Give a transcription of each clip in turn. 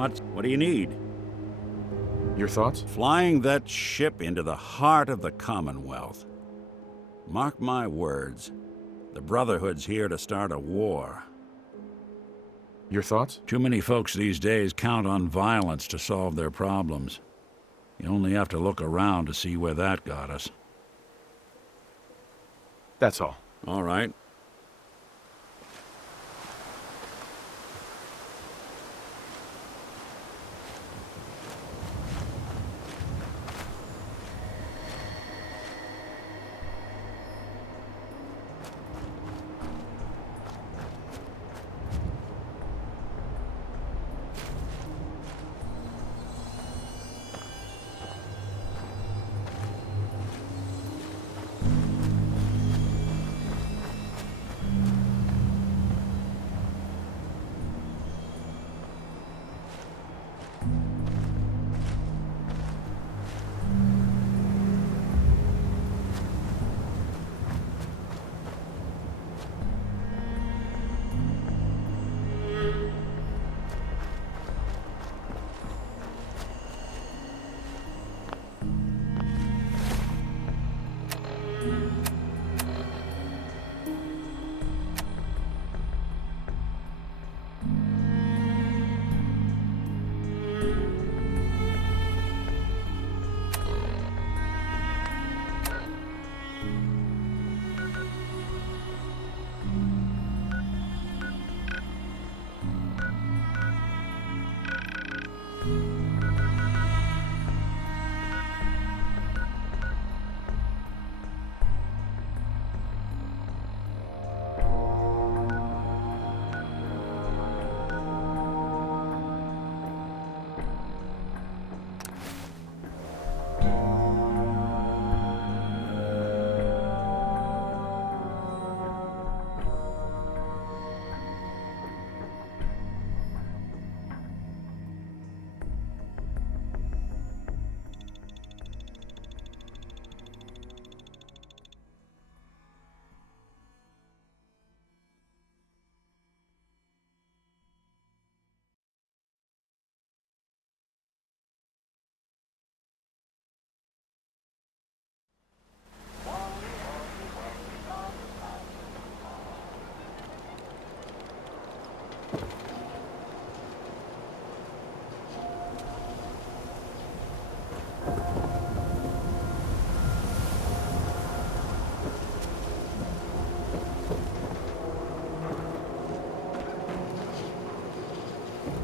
What do you need? Your thoughts? Flying that ship into the heart of the Commonwealth. Mark my words, the Brotherhood's here to start a war. Your thoughts? Too many folks these days count on violence to solve their problems. You only have to look around to see where that got us. That's all. All right.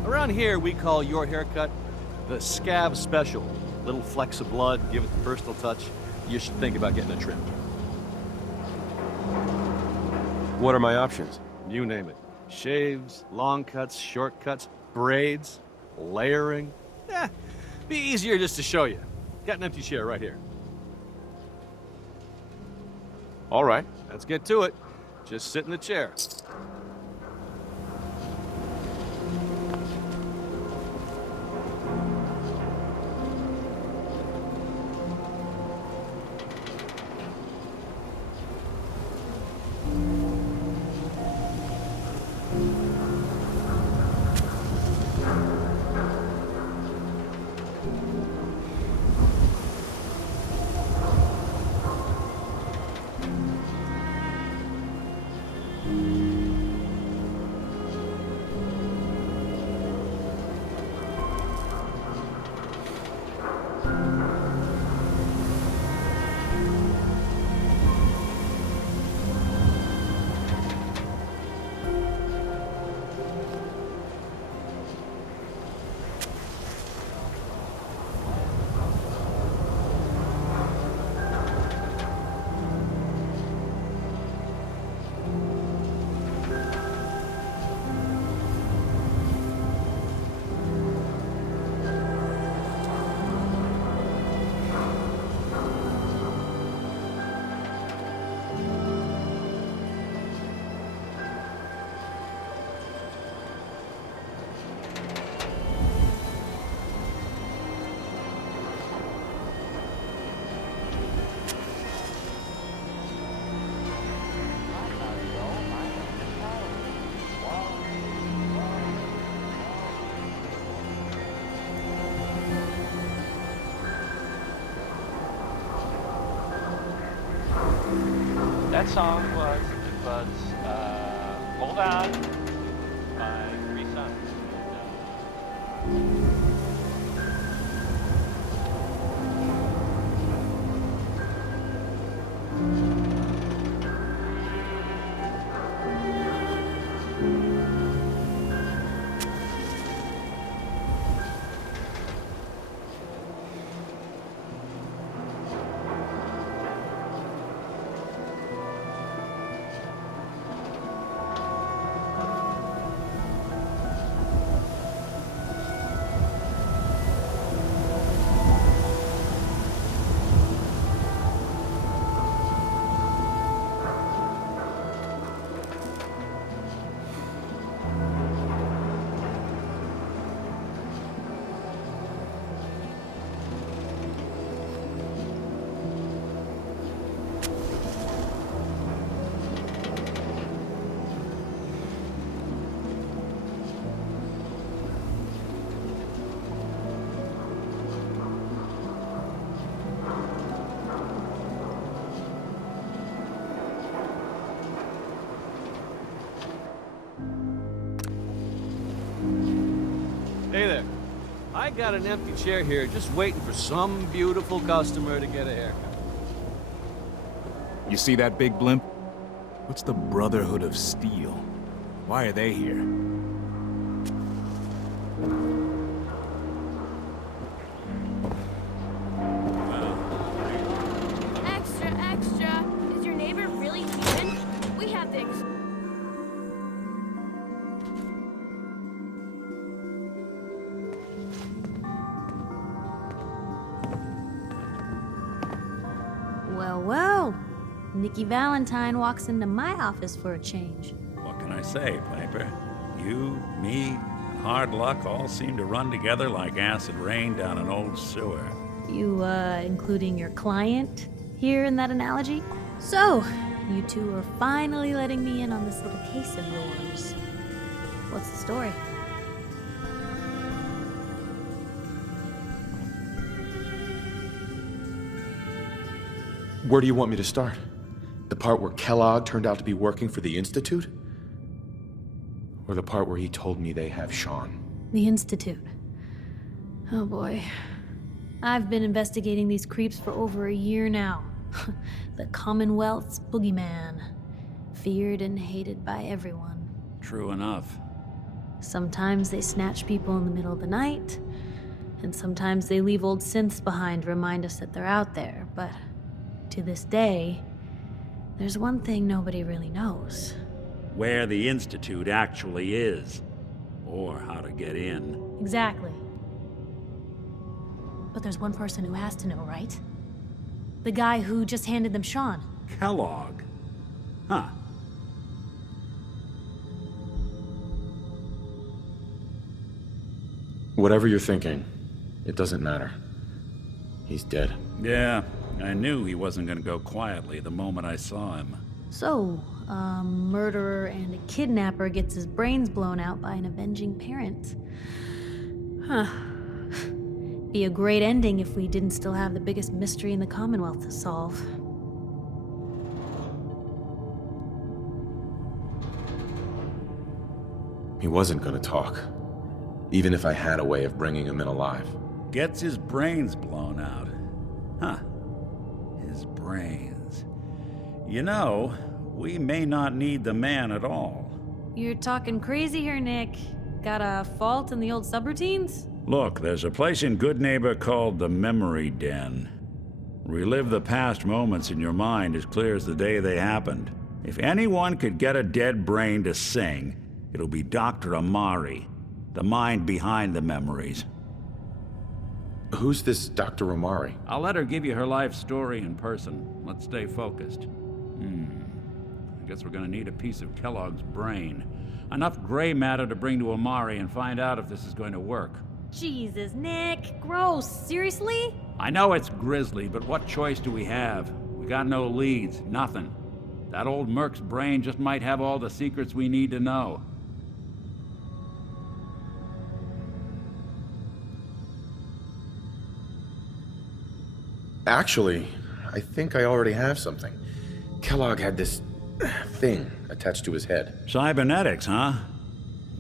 Around here, we call your haircut the scab special. Little flecks of blood, give it the personal touch. You should think about getting it trimmed. What are my options? You name it. Shaves, long cuts, short cuts, braids, layering. Be easier just to show you. Got an empty chair right here. All right. Let's get to it. Just sit in the chair. That song was Hold On by Three Sons. Hey there. I got an empty chair here just waiting for some beautiful customer to get a haircut. You see that big blimp? What's the Brotherhood of Steel? Why are they here? Extra, extra. Is your neighbor really human? We have the Well, well. Nikki Valentine walks into my office for a change. What can I say, Piper? You, me, and hard luck all seem to run together like acid rain down an old sewer. You, including your client here in that analogy? So, you two are finally letting me in on this little case of yours. What's the story? Where do you want me to start? The part where Kellogg turned out to be working for the Institute? Or the part where he told me they have Sean? The Institute. Oh boy. I've been investigating these creeps for over a year now. The Commonwealth's boogeyman. Feared and hated by everyone. True enough. Sometimes they snatch people in the middle of the night, and sometimes they leave old synths behind to remind us that they're out there, but to this day, there's one thing nobody really knows. Where the Institute actually is. Or how to get in. Exactly. But there's one person who has to know, right? The guy who just handed them Sean. Kellogg? Huh. Whatever you're thinking, it doesn't matter. He's dead. Yeah, I knew he wasn't gonna go quietly the moment I saw him. So, a murderer and a kidnapper gets his brains blown out by an avenging parent. Huh. Be a great ending if we didn't still have the biggest mystery in the Commonwealth to solve. He wasn't gonna talk. Even if I had a way of bringing him in alive. Gets his brains blown out. Huh. His brains. You know, we may not need the man at all. You're talking crazy here, Nick. Got a fault in the old subroutines? Look, there's a place in Good Neighbor called the Memory Den. Relive the past moments in your mind as clear as the day they happened. If anyone could get a dead brain to sing, it'll be Dr. Amari, the mind behind the memories. Who's this Dr. Amari? I'll let her give you her life story in person. Let's stay focused. I guess we're gonna need a piece of Kellogg's brain. Enough gray matter to bring to Amari and find out if this is going to work. Jesus, Nick. Gross. Seriously? I know it's grisly, but what choice do we have? We got no leads, nothing. That old Merc's brain just might have all the secrets we need to know. Actually, I think I already have something. Kellogg had this thing attached to his head. Cybernetics, huh?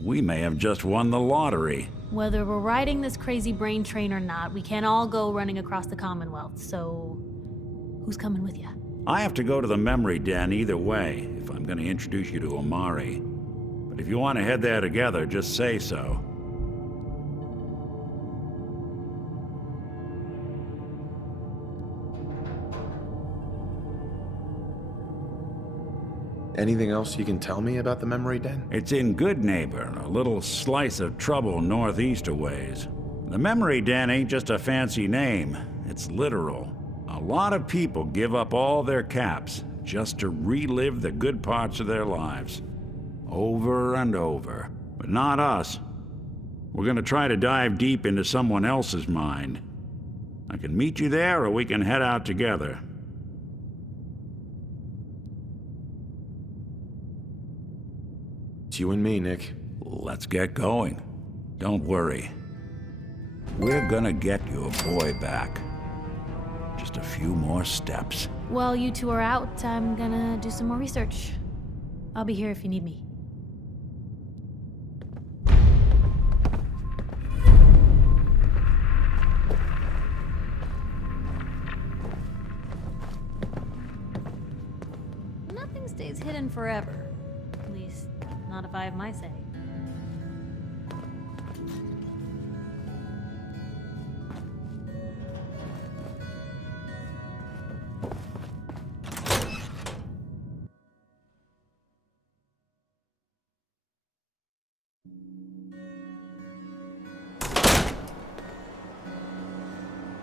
We may have just won the lottery. Whether we're riding this crazy brain train or not, we can't all go running across the Commonwealth, so who's coming with you? I have to go to the memory den either way if I'm going to introduce you to Omari. But if you want to head there together, just say so. Anything else you can tell me about the memory den? It's in Good Neighbor, a little slice of trouble northeast a ways. The memory den ain't just a fancy name, it's literal. A lot of people give up all their caps just to relive the good parts of their lives. Over and over. But not us. We're gonna try to dive deep into someone else's mind. I can meet you there, or we can head out together. It's you and me, Nick. Let's get going. Don't worry. We're gonna get your boy back. Just a few more steps. While you two are out, I'm gonna do some more research. I'll be here if you need me. Nothing stays hidden forever. At least, not if I have my say.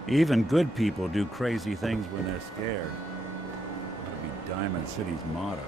Even good people do crazy things when they're scared. That'd be Diamond City's motto.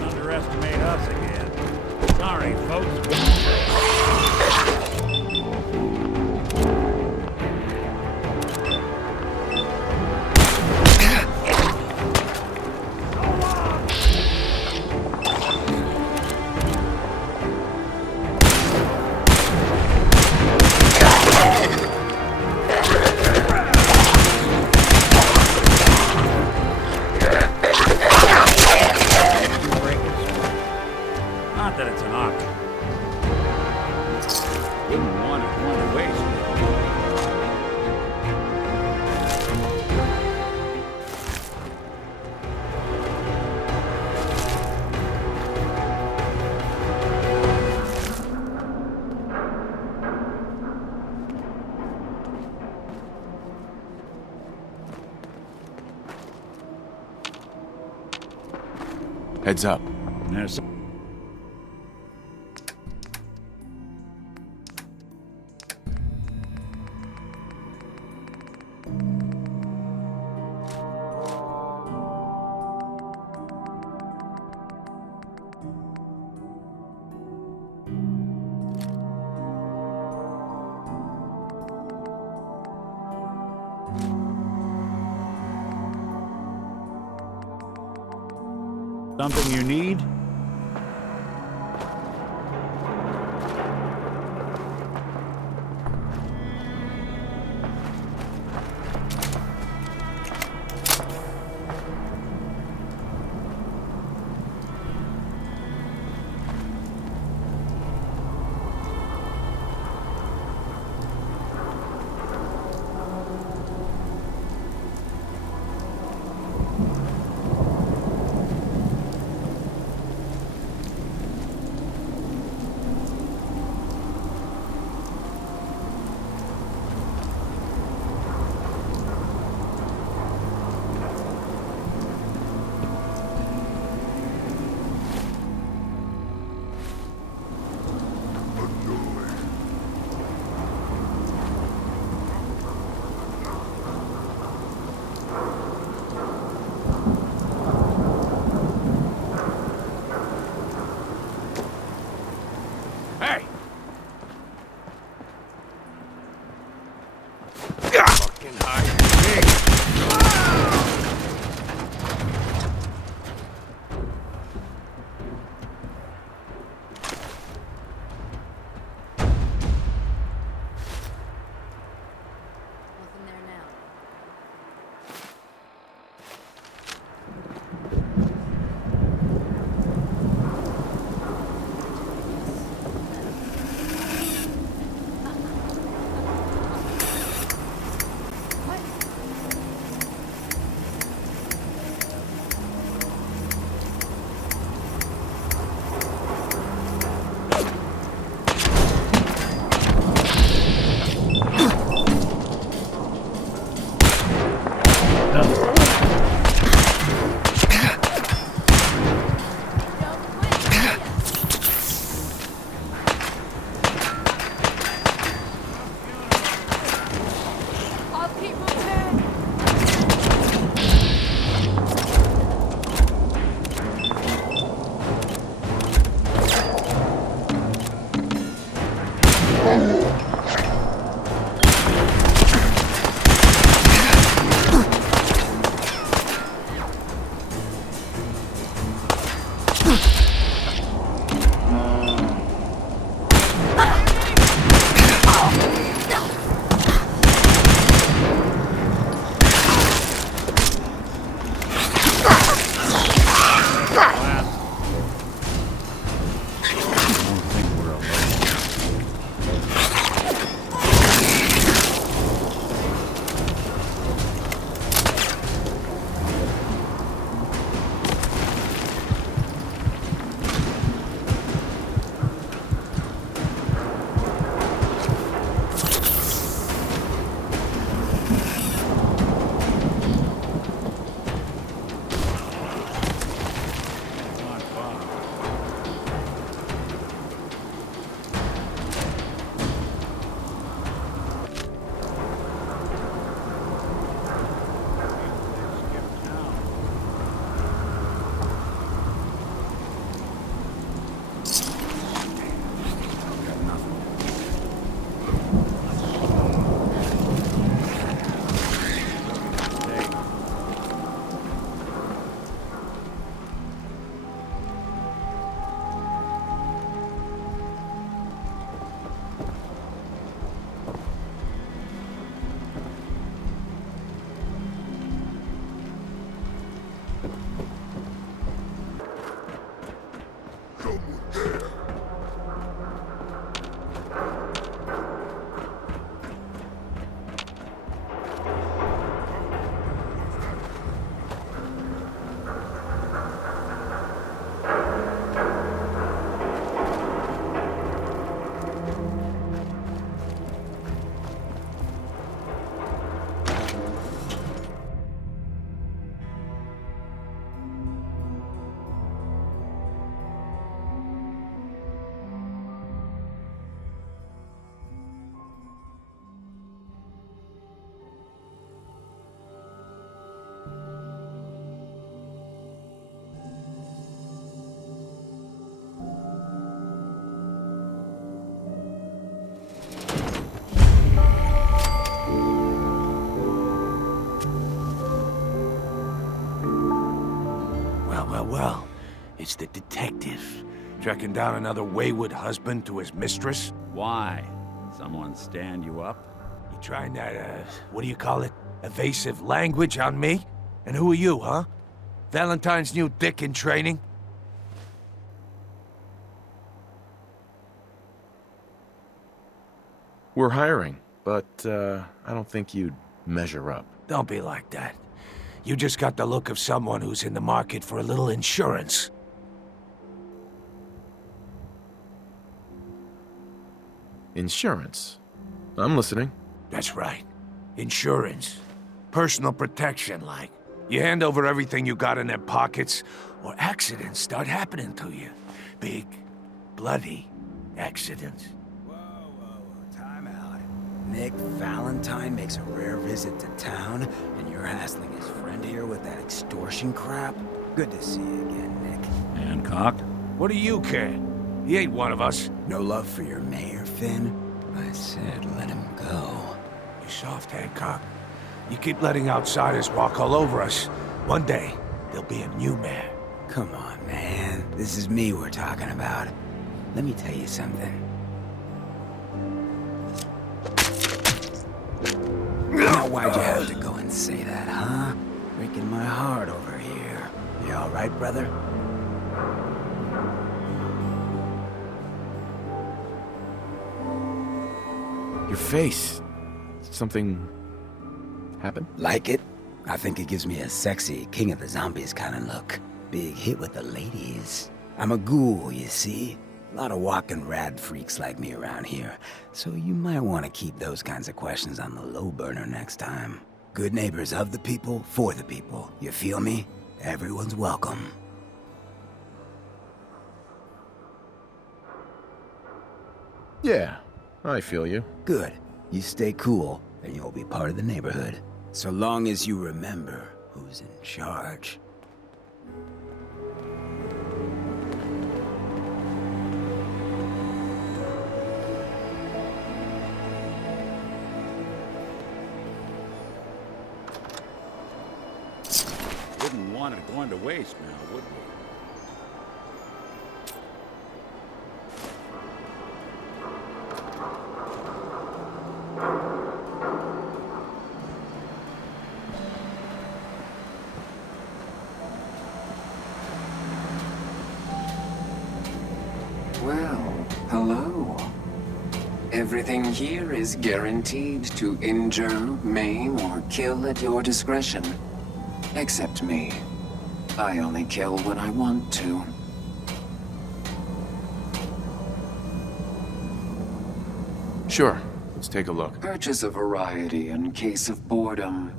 Underestimate us again. Sorry, folks. Not that it's an option. Wouldn't want it one waste. Heads up. There's Something you need? Hey! Fucking hide. Nothing there now. I'll keep moving. Well, It's the detective, tracking down another wayward husband to his mistress. Why? Someone stand you up? You trying that, what do you call it? Evasive language on me? And who are you, huh? Valentine's new dick in training? We're hiring, but I don't think you'd measure up. Don't be like that. You just got the look of someone who's in the market for a little insurance. Insurance. I'm listening. That's right. Insurance. Personal protection, like. You hand over everything you got in their pockets, or accidents start happening to you. Big, bloody accidents. Time out. Nick Valentine makes a rare visit to town, and you're hassling his friend here with that extortion crap? Good to see you again, Nick. Hancock? What do you care? He ain't one of us. No love for your mayor, Finn? I said let him go. You soft, Hancock. You keep letting outsiders walk all over us. One day, there'll be a new mayor. Come on, man. This is me we're talking about. Let me tell you something. Now, why'd you have to go and say that, huh? Breaking my heart over here. You all right, brother? Your face. Something happened? Like it? I think it gives me a sexy King of the Zombies kind of look. Big hit with the ladies. I'm a ghoul, you see? A lot of walking rad freaks like me around here, so you might want to keep those kinds of questions on the low burner next time. Good neighbors of the people, for the people. You feel me? Everyone's welcome. Yeah, I feel you. Good. You stay cool, and you'll be part of the neighborhood. So long as you remember who's in charge. Wouldn't want it going to waste now, would we? Well, hello. Everything here is guaranteed to injure, maim, or kill at your discretion. Except me. I only kill when I want to. Sure, let's take a look. Purchase a variety in case of boredom.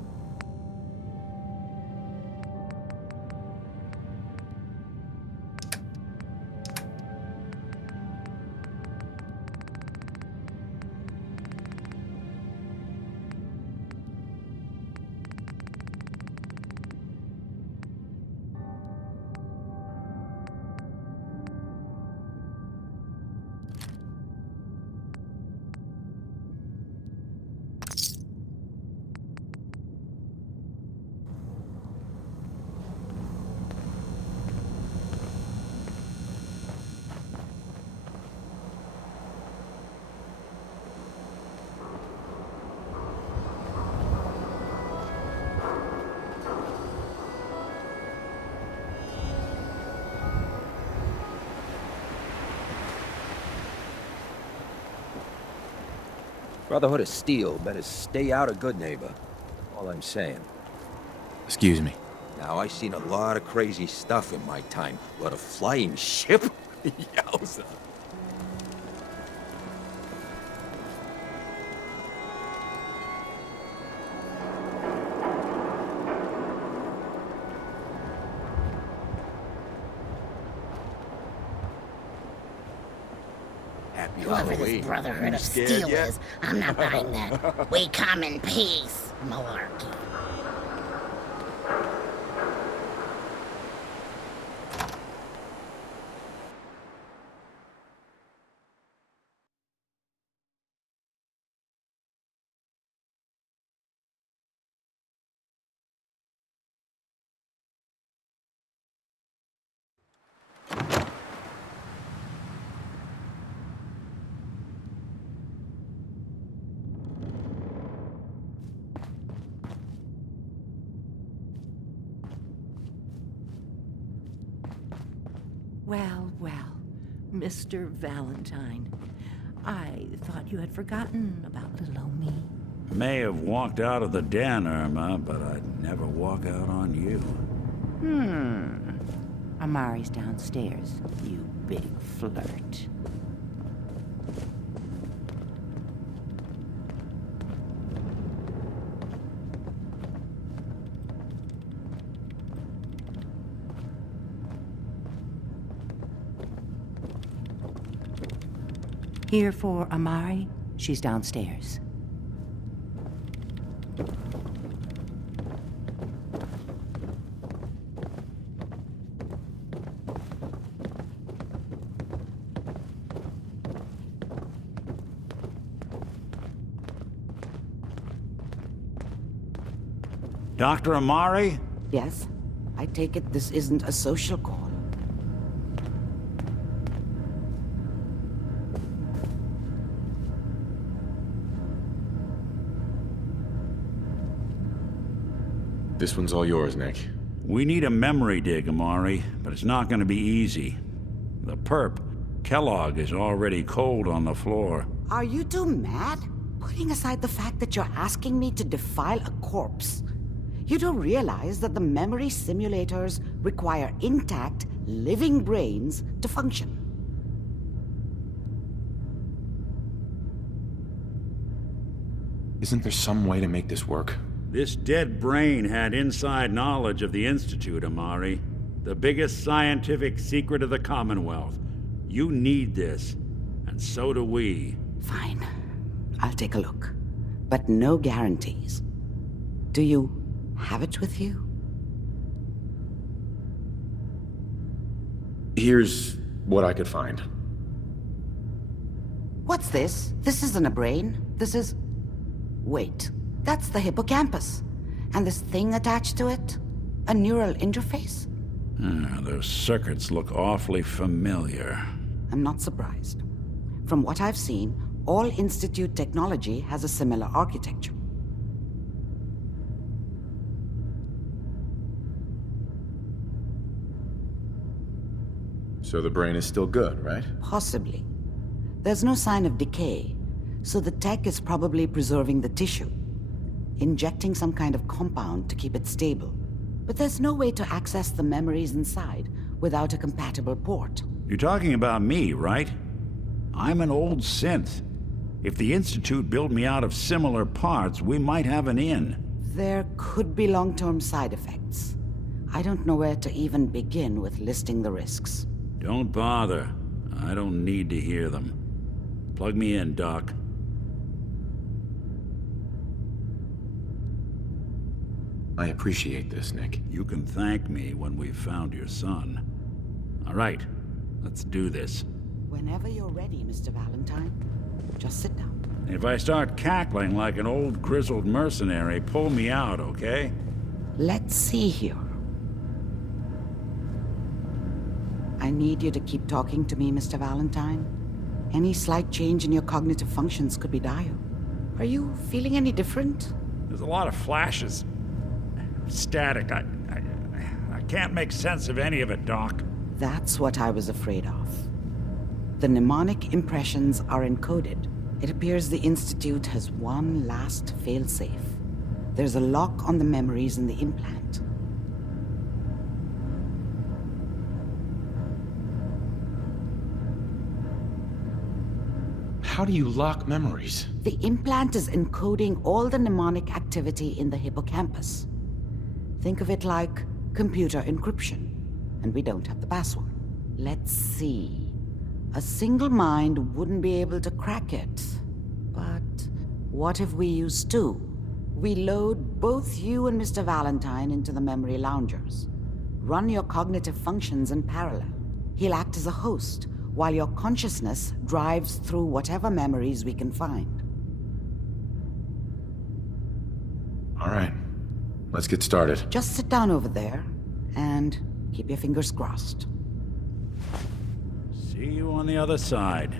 Brotherhood of Steel better stay out of Good Neighbor. All I'm saying. Excuse me. Now, I seen a lot of crazy stuff in my time, but a flying ship? Yowza. Happy Whoever Halloween. this Brotherhood of Scared Steel yet? is, I'm not buying that. We come in peace, malarkey. Well, well, Mr. Valentine. I thought you had forgotten about little old me. May have walked out of the den, Irma, but I'd never walk out on you. Amari's downstairs, you big flirt. Here for Amari. She's downstairs. Dr. Amari? Yes? I take it this isn't a social call. This one's all yours, Nick. We need a memory dig, Amari, but it's not going to be easy. The perp, Kellogg, is already cold on the floor. Are you two mad? Putting aside the fact that you're asking me to defile a corpse, you don't realize that the memory simulators require intact, living brains to function. Isn't there some way to make this work? This dead brain had inside knowledge of the Institute, Amari. The biggest scientific secret of the Commonwealth. You need this, and so do we. Fine. I'll take a look. But no guarantees. Do you have it with you? Here's what I could find. What's this? This isn't a brain. This is... Wait. That's the hippocampus. And this thing attached to it? A neural interface? Those circuits look awfully familiar. I'm not surprised. From what I've seen, all Institute technology has a similar architecture. So the brain is still good, right? Possibly. There's no sign of decay, so the tech is probably preserving the tissue, injecting some kind of compound to keep it stable. But there's no way to access the memories inside without a compatible port. You're talking about me, right? I'm an old synth. If the Institute built me out of similar parts, we might have an in. There could be long-term side effects. I don't know where to even begin with listing the risks. Don't bother. I don't need to hear them. Plug me in, Doc. I appreciate this, Nick. You can thank me when we've found your son. All right, let's do this. Whenever you're ready, Mr. Valentine. Just sit down. If I start cackling like an old grizzled mercenary, pull me out, okay? Let's see here. I need you to keep talking to me, Mr. Valentine. Any slight change in your cognitive functions could be dire. Are you feeling any different? There's a lot of flashes. Static. I can't make sense of any of it, Doc. That's what I was afraid of. The mnemonic impressions are encoded. It appears the Institute has one last failsafe. There's a lock on the memories in the implant. How do you lock memories? The implant is encoding all the mnemonic activity in the hippocampus. Think of it like computer encryption, and we don't have the password. Let's see. A single mind wouldn't be able to crack it. But what if we use two? We load both you and Mr. Valentine into the memory loungers. Run your cognitive functions in parallel. He'll act as a host, while your consciousness drives through whatever memories we can find. All right. Let's get started. Just sit down over there, and keep your fingers crossed. See you on the other side.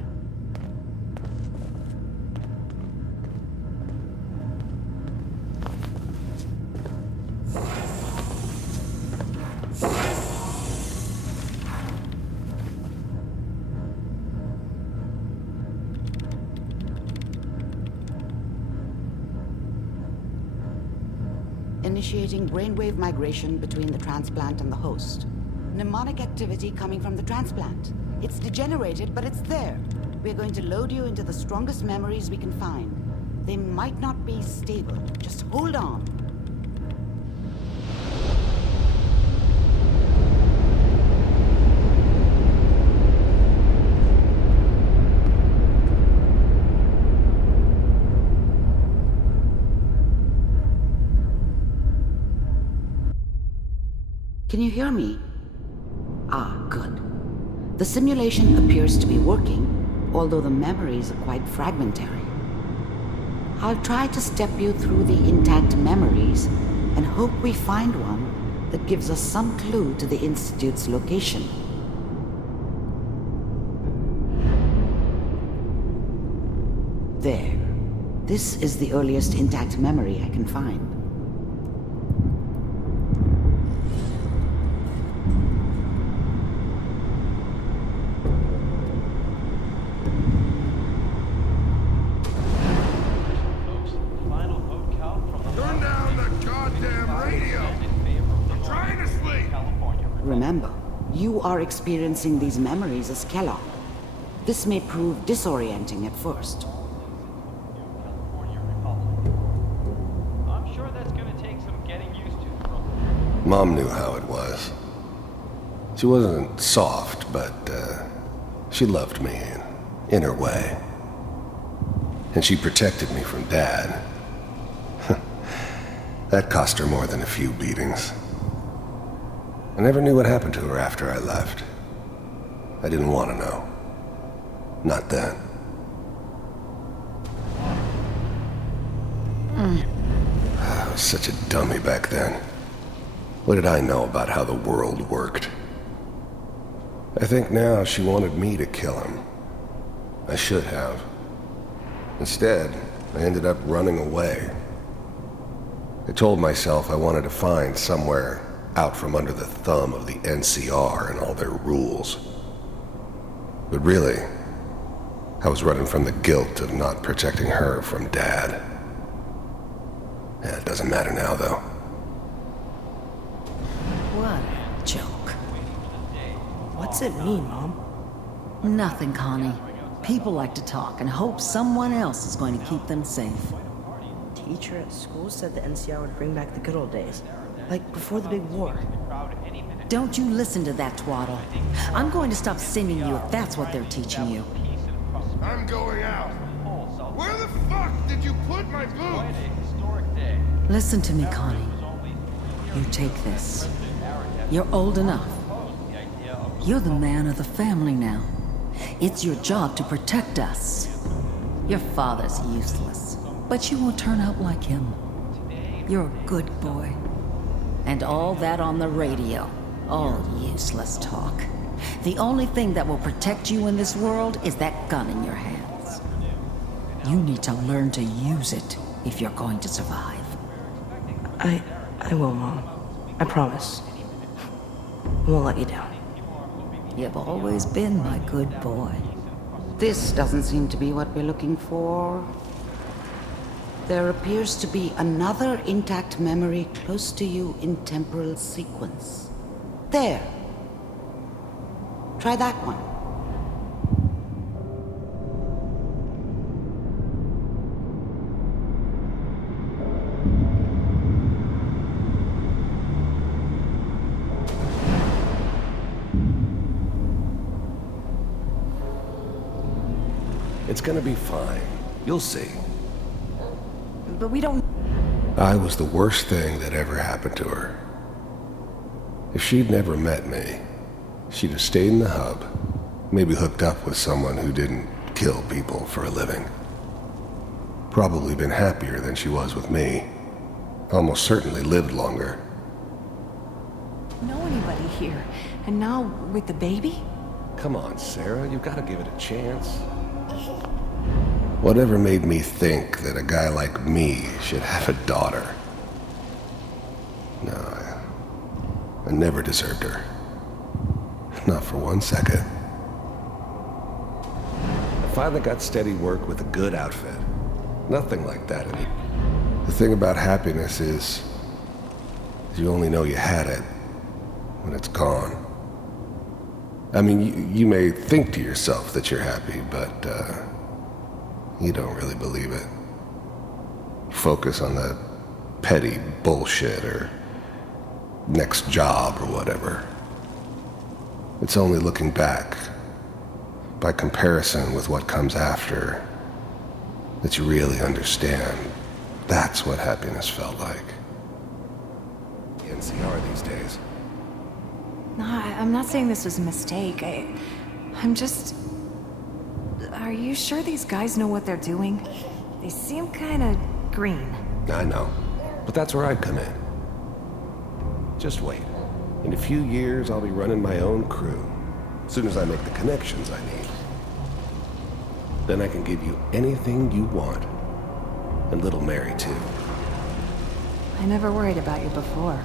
initiating brainwave migration between the transplant and the host. Mnemonic activity coming from the transplant. It's degenerated, but it's there. We're going to load you into the strongest memories we can find. They might not be stable. Just hold on. Can you hear me? Ah, good. The simulation appears to be working, although the memories are quite fragmentary. I'll try to step you through the intact memories and hope we find one that gives us some clue to the Institute's location. There. This is the earliest intact memory I can find. Remember, you are experiencing these memories as Kellogg. This may prove disorienting at first. I'm sure that's gonna take some getting used to. Mom knew how it was. She wasn't soft, but she loved me in her way. And she protected me from Dad. That cost her more than a few beatings. I never knew what happened to her after I left. I didn't want to know. Not then. I was such a dummy back then. What did I know about how the world worked? I think now she wanted me to kill him. I should have. Instead, I ended up running away. I told myself I wanted to find somewhere out from under the thumb of the NCR and all their rules. But really, I was running from the guilt of not protecting her from Dad. Yeah, it doesn't matter now, though. What a joke. What's it mean, Mom? Nothing, Connie. People like to talk and hope someone else is going to keep them safe. Teacher at school said the NCR would bring back the good old days. Like before the big war. Don't you listen to that twaddle. I'm going to stop sending you if that's what they're teaching you. I'm going out. Where the fuck did you put my boots? Listen to me, Connie. You take this. You're old enough. You're the man of the family now. It's your job to protect us. Your father's useless, but you won't turn out like him. You're a good boy. And all that on the radio, all useless talk. The only thing that will protect you in this world is that gun in your hands. You need to learn to use it if you're going to survive. I will, Mom. I promise. I won't let you down. You've always been my good boy. This doesn't seem to be what we're looking for. There appears to be another intact memory close to you in temporal sequence. There. Try that one. It's gonna be fine. You'll see. But we don't... I was the worst thing that ever happened to her. If she'd never met me, she'd have stayed in the hub, maybe hooked up with someone who didn't kill people for a living. Probably been happier than she was with me. Almost certainly lived longer. Know anybody here? And now with the baby? Come on, Sarah, you've got to give it a chance. Whatever made me think that a guy like me should have a daughter? No, I never deserved her. Not for 1 second. I finally got steady work with a good outfit. Nothing like that anymore. The thing about happiness is, You only know you had it when it's gone. I mean, you may think to yourself that you're happy, but you don't really believe it. You focus on that petty bullshit or next job or whatever. It's only looking back, by comparison with what comes after, that you really understand. That's what happiness felt like. NCR these days. No, I'm not saying this was a mistake. I'm just... Are you sure these guys know what they're doing? They seem kinda green. I know, but that's where I come in. Just wait. In a few years, I'll be running my own crew. As soon as I make the connections I need. Then I can give you anything you want. And little Mary, too. I never worried about you before.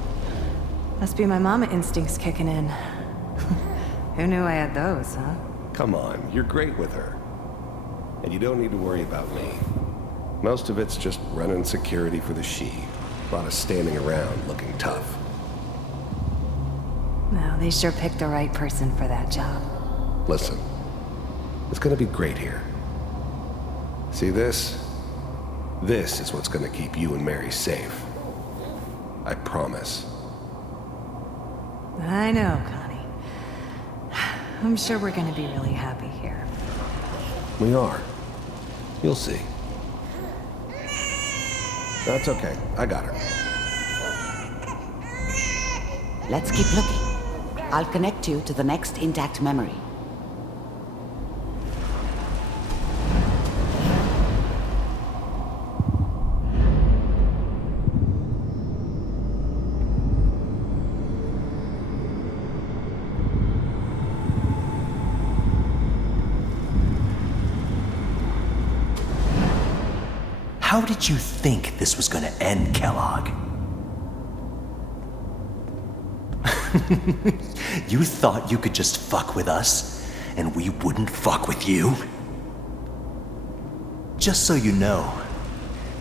Must be my mama instincts kicking in. Who knew I had those, huh? Come on, you're great with her. And you don't need to worry about me. Most of it's just running security for the she. A lot of standing around looking tough. No, they sure picked the right person for that job. Listen, it's gonna be great here. See this? This is what's gonna keep you and Mary safe. I promise. I know, Connie. I'm sure we're gonna be really happy here. We are. You'll see. That's okay. I got her. Let's keep looking. I'll connect you to the next intact memory. How did you think this was gonna end, Kellogg? You thought you could just fuck with us, and we wouldn't fuck with you? Just so you know,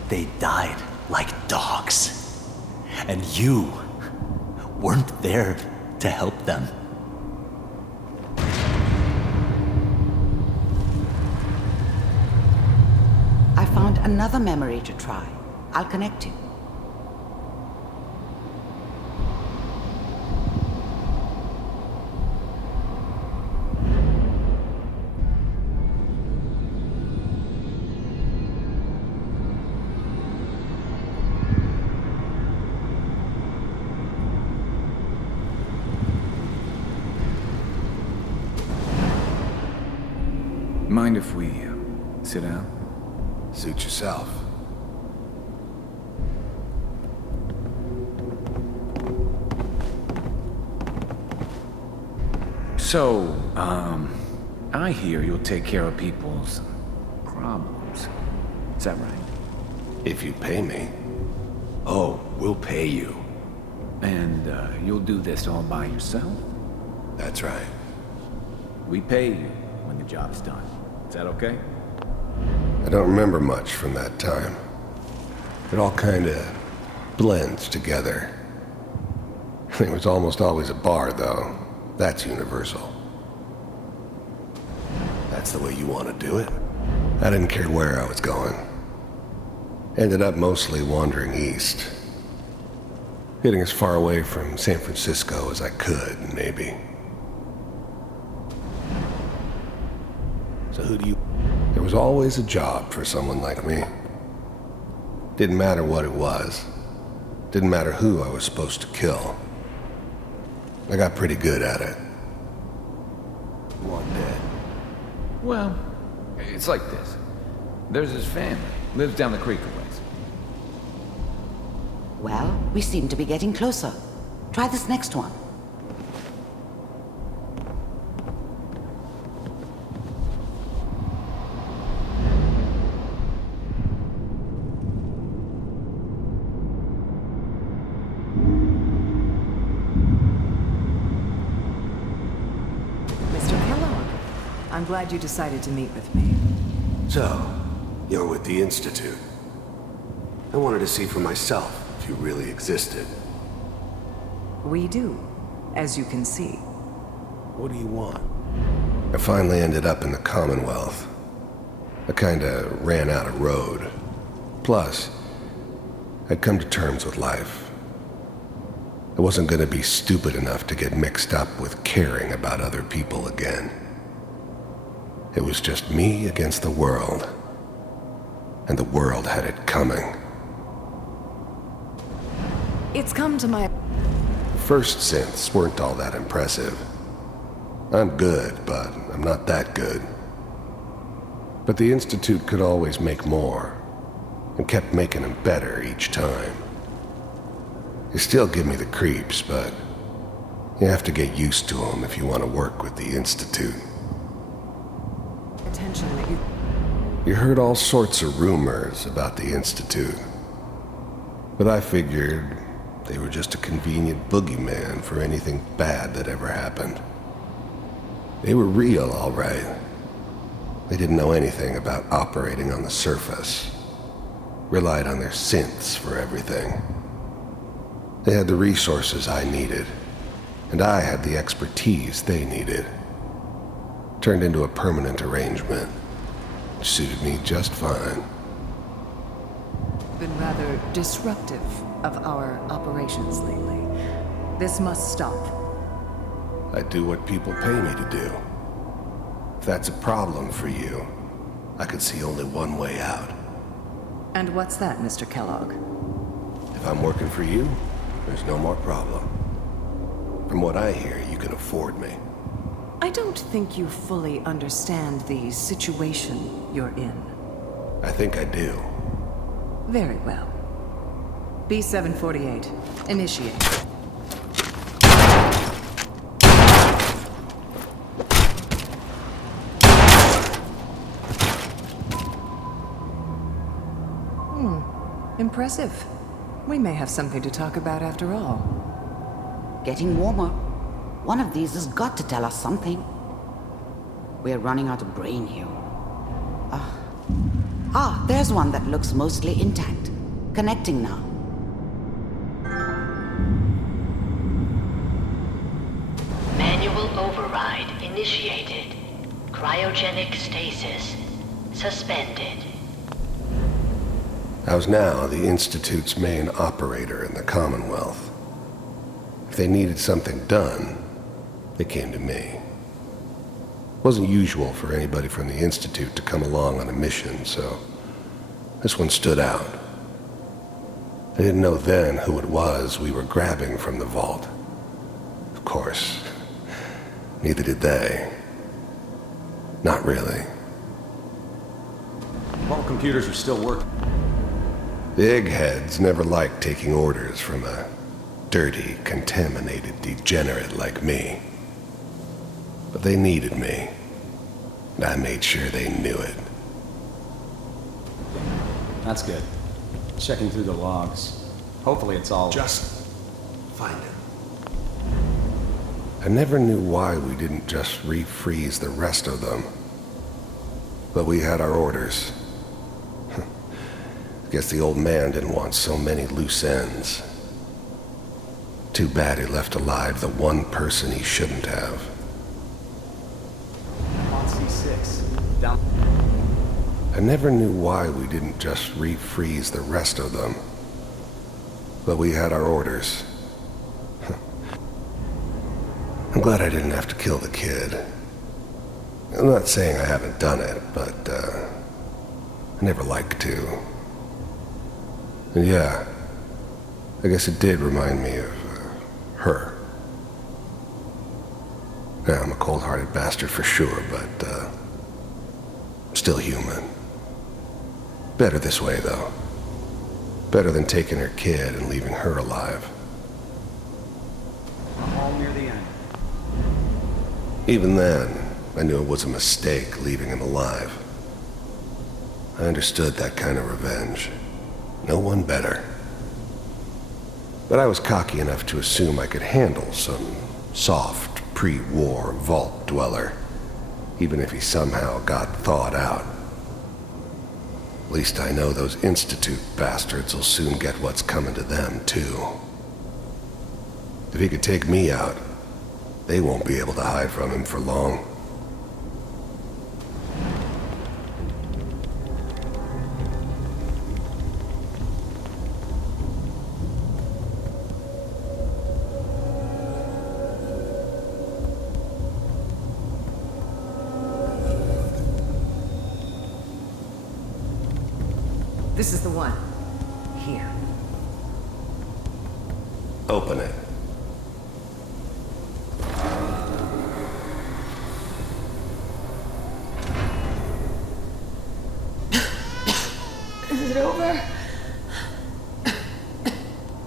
they died like dogs. And you weren't there to help them. I found another memory to try. I'll connect you. Mind if we sit down? Suit yourself. So, I hear you'll take care of people's problems. Is that right? If you pay me. Oh, we'll pay you. And you'll do this all by yourself? That's right. We pay you when the job's done. Is that okay? I don't remember much from that time. It all kinda blends together. It was almost always a bar, though. That's universal. That's the way you want to do it. I didn't care where I was going. Ended up mostly wandering east. Getting as far away from San Francisco as I could, maybe. So who do you... There was always a job for someone like me. Didn't matter what it was. Didn't matter who I was supposed to kill. I got pretty good at it. One dead. Well, it's like this. There's his family. Lives down the creek a ways. Well, we seem to be getting closer. Try this next one. I'm glad you decided to meet with me. So, you're with the Institute. I wanted to see for myself if you really existed. We do, as you can see. What do you want? I finally ended up in the Commonwealth. I kinda ran out of road. Plus, I'd come to terms with life. I wasn't gonna be stupid enough to get mixed up with caring about other people again. It was just me against the world. And the world had it coming. It's come to my... The first synths weren't all that impressive. I'm good, but I'm not that good. But the Institute could always make more, and kept making them better each time. They still give me the creeps, but you have to get used to them if you want to work with the Institute. Attention that You heard all sorts of rumors about the Institute, but I figured they were just a convenient boogeyman for anything bad that ever happened. They were real, all right. They didn't know anything about operating on the surface. Relied on their synths for everything. They had the resources I needed, and I had the expertise they needed. Turned into a permanent arrangement, which suited me just fine. been rather disruptive of our operations lately. This must stop. I do what people pay me to do. If that's a problem for you, I could see only one way out. And what's that, Mr. Kellogg? If I'm working for you, there's no more problem. From what I hear, you can afford me. I don't think you fully understand the situation you're in. I think I do. Very well. B-748, initiate. Impressive. We may have something to talk about after all. Getting warmer. One of these has got to tell us something. We're running out of brain here. There's one that looks mostly intact. Connecting now. Manual override initiated. Cryogenic stasis suspended. I was now the Institute's main operator in the Commonwealth. If they needed something done, they came to me. It wasn't usual for anybody from the Institute to come along on a mission, so this one stood out. I didn't know then who it was we were grabbing from the vault. Of course, neither did they. Not really. All computers are still working. The eggheads never liked taking orders from a dirty, contaminated degenerate like me. But they needed me, and I made sure they knew it. That's good. Checking through the logs. Hopefully it's all... Just find it. I never knew why we didn't just refreeze the rest of them. But we had our orders. Guess the old man didn't want so many loose ends. Too bad he left alive the one person he shouldn't have. On C6. Down. I never knew why we didn't just refreeze the rest of them. But we had our orders. I'm glad I didn't have to kill the kid. I'm not saying I haven't done it, but I never liked to. And yeah, I guess it did remind me of her. Yeah, I'm a cold-hearted bastard for sure, but still human. Better this way, though. Better than taking her kid and leaving her alive. We're all near the end. Even then, I knew it was a mistake leaving him alive. I understood that kind of revenge. No one better. But I was cocky enough to assume I could handle some soft, pre-war vault dweller, even if he somehow got thawed out. At least I know those Institute bastards will soon get what's coming to them, too. If he could take me out, they won't be able to hide from him for long. This is the one. Here. Open it. Is it over?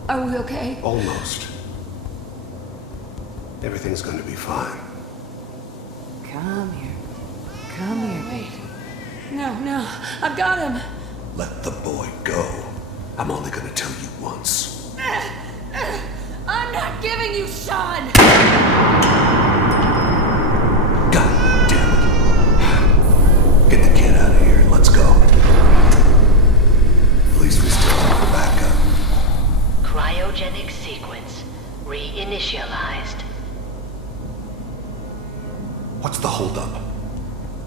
Are we okay? Almost. Everything's going to be fine. Come here. Come here, baby. No, I've got him. Let the boy go. I'm only going to tell you once. I'm not giving you Sean! God damn it. Get the kid out of here. Let's go. At least we still have the backup. Cryogenic sequence reinitialized. What's the holdup?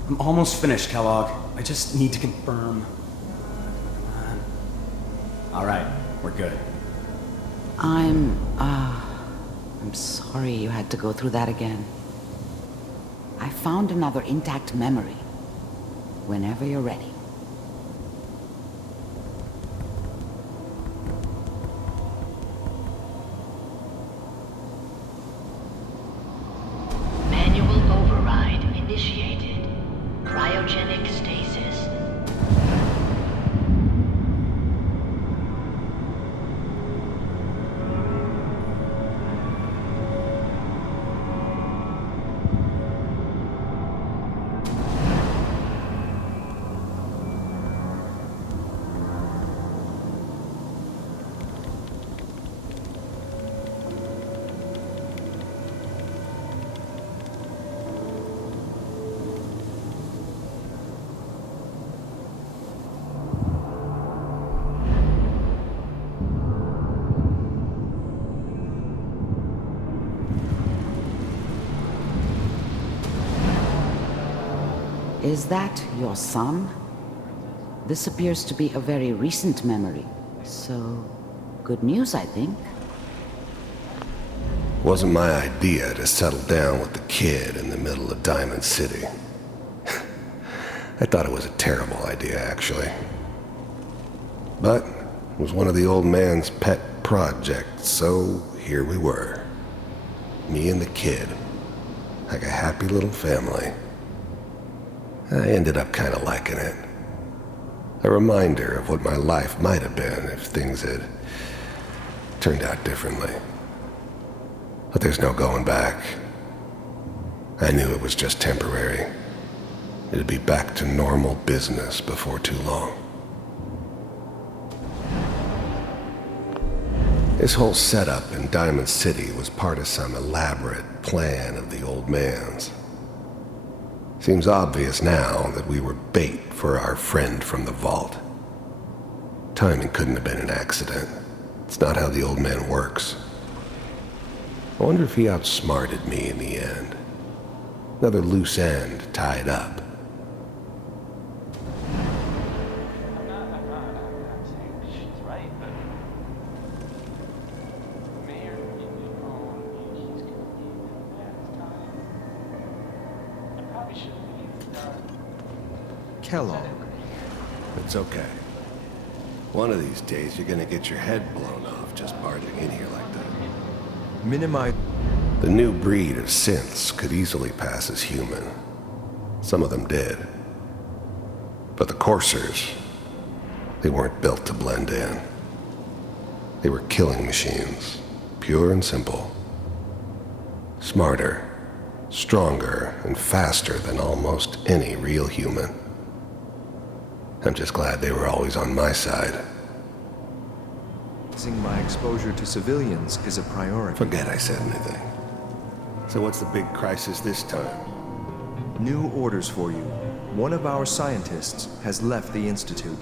I'm almost finished, Kellogg. I just need to confirm. All right, we're good. I'm sorry you had to go through that again. I found another intact memory. Whenever you're ready. Manual override initiated. Cryogenic stasis. Is that your son? This appears to be a very recent memory. So, good news, I think. Wasn't my idea to settle down with the kid in the middle of Diamond City. I thought it was a terrible idea, actually. But it was one of the old man's pet projects, so here we were. Me and the kid. Like a happy little family. I ended up kind of liking it. A reminder of what my life might have been if things had turned out differently. But there's no going back. I knew it was just temporary. It'd be back to normal business before too long. This whole setup in Diamond City was part of some elaborate plan of the old man's. Seems obvious now that we were bait for our friend from the vault. Timing couldn't have been an accident. It's not how the old man works. I wonder if he outsmarted me in the end. Another loose end tied up. Kellogg. It's okay. One of these days you're gonna get your head blown off just barging in here like that. Minimize. The new breed of synths could easily pass as human. Some of them did. But the coursers, they weren't built to blend in. They were killing machines, pure and simple. Smarter, stronger, and faster than almost any real human. I'm just glad they were always on my side. My exposure to civilians is a priority. Forget I said anything. So what's the big crisis this time? New orders for you. One of our scientists has left the Institute.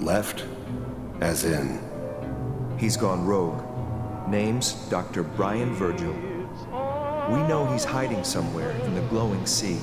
Left? As in? He's gone rogue. Name's Dr. Brian Virgil. We know he's hiding somewhere in the glowing sea.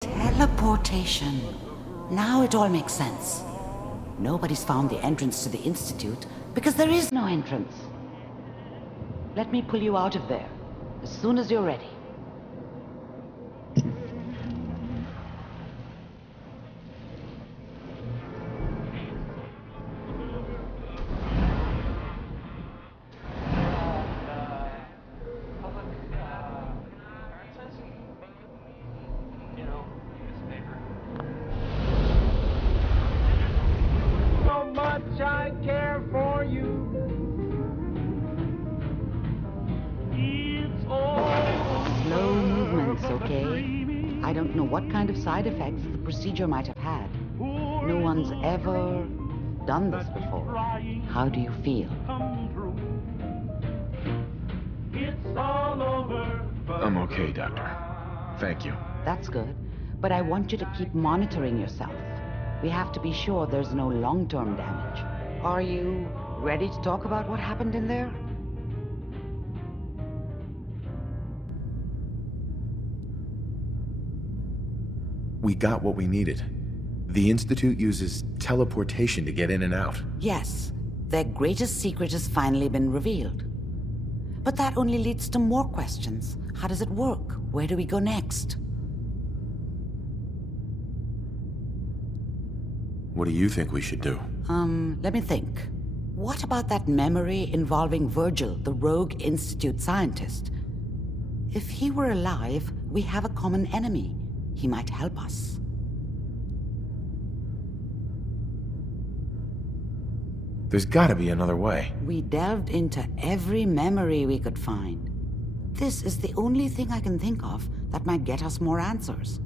Teleportation. Now it all makes sense. Nobody's found the entrance to the Institute because there is no entrance. Let me pull you out of there as soon as you're ready. I care for you. It's all Slow movements, okay? I don't know what kind of side effects the procedure might have had. No one's ever done this before. How do you feel? It's all over. I'm okay, Doctor. Thank you. That's good. But I want you to keep monitoring yourself. We have to be sure there's no long-term damage. Are you ready to talk about what happened in there? We got what we needed. The Institute uses teleportation to get in and out. Yes, their greatest secret has finally been revealed. But that only leads to more questions. How does it work? Where do we go next? What do you think we should do? Let me think. What about that memory involving Virgil, the rogue Institute scientist? If he were alive, we have a common enemy. He might help us. There's gotta be another way. We delved into every memory we could find. This is the only thing I can think of that might get us more answers.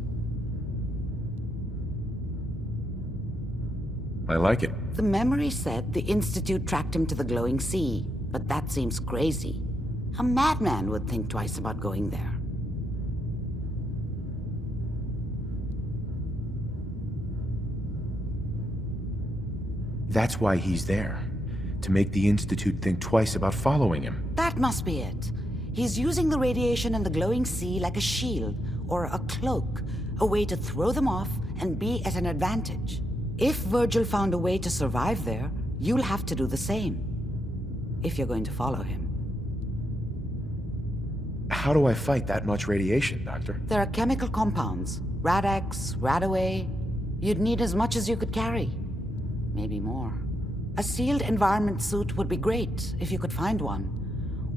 I like it. The memory said the Institute tracked him to the glowing sea, but that seems crazy. A madman would think twice about going there. That's why he's there. To make the Institute think twice about following him. That must be it. He's using the radiation and the glowing sea like a shield or a cloak, a way to throw them off and be at an advantage. If Virgil found a way to survive there, you'll have to do the same. If you're going to follow him. How do I fight that much radiation, Doctor? There are chemical compounds. Rad-X, Radaway. You'd need as much as you could carry. Maybe more. A sealed environment suit would be great, if you could find one.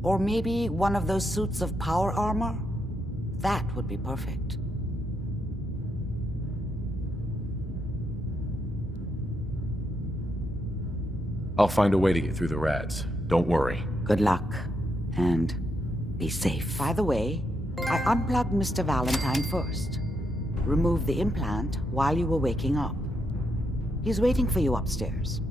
Or maybe one of those suits of power armor? That would be perfect. I'll find a way to get through the rads. Don't worry. Good luck. And be safe. By the way, I unplugged Mr. Valentine first. Removed the implant while you were waking up. He's waiting for you upstairs.